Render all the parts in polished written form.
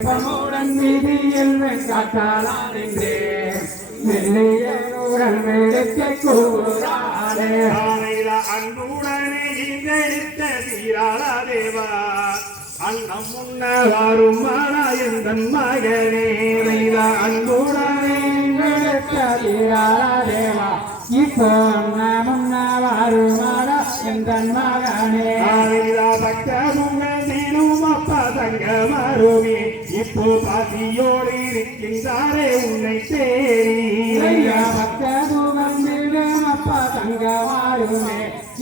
பமுடன் வீதியில் காட்டாளானே மெல்லியனுடன் வேலைக்க கூறாளே அன்புடனே இங்கெடுத்த தீராளா தேவா அண்ணம் முன்ன வாரும் மாடா எந்தன் மகனே அன்புடனே இங்கெடுத்த தீராளா தேவா இப்போ முன்ன வாருமாடா எந்தன் மகனே பக்த முகத்திலும் அப்பா தங்க மருமே இப்போ பாதியோடு இருக்கின்றாரே உன்னை தேடி பக்த முகத்திலும் அப்பா தங்க மாறுமே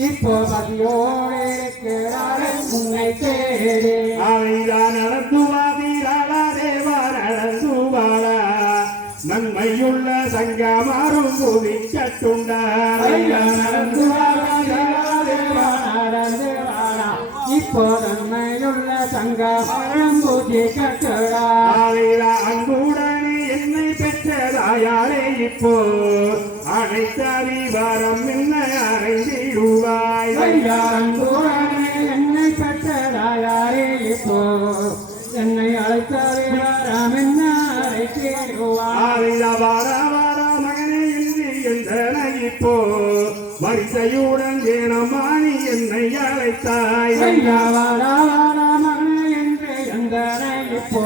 இப்போ பதியோடு இருக்கிறாரே உன்னை தேடி அவைதான் நடந்துவாதீராளா தேவா நடந்துவாளா நன்மையுள்ள சங்கமாறும் புதிக்கட்டுண்டா இப்போ நன்மையுள்ள சங்கமாறும் புதிக்கட்டுடா அன்புடனே என்னை பெற்றதாயாரே இப்போ அனைத்தறி வரம் என்ன அறைந்திடுவாய் அன்புடனே என்னை பெற்றதாயாரே இப்போ என்னை அழைத்தவே வரம் என்ன மகனே என்று எந்தன இப்போ வரிசையுடன் ஏனமானி என்னை அழைத்தாய் மகனே என்று எந்தனை இப்போ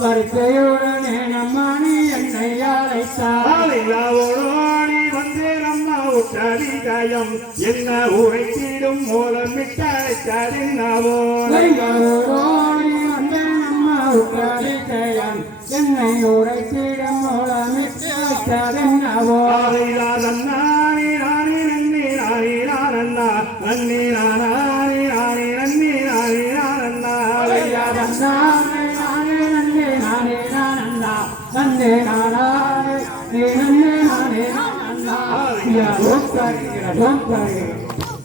வரிசையுடன் ஏனமானி என்னை அழைத்தாய் ஓடி வந்தே நம்ம உற்றதிதயம் என்ன உரைத்திடும் மூலமிட்டழைத்தறினவோ என்னை உரைத்திடும் மூலமிட்டறினவோ நானே நானே நன்னே நானே நானண்ணா நன்னே நானே நானே நன்னே நானே நானண்ணா நன்னே நானே நானே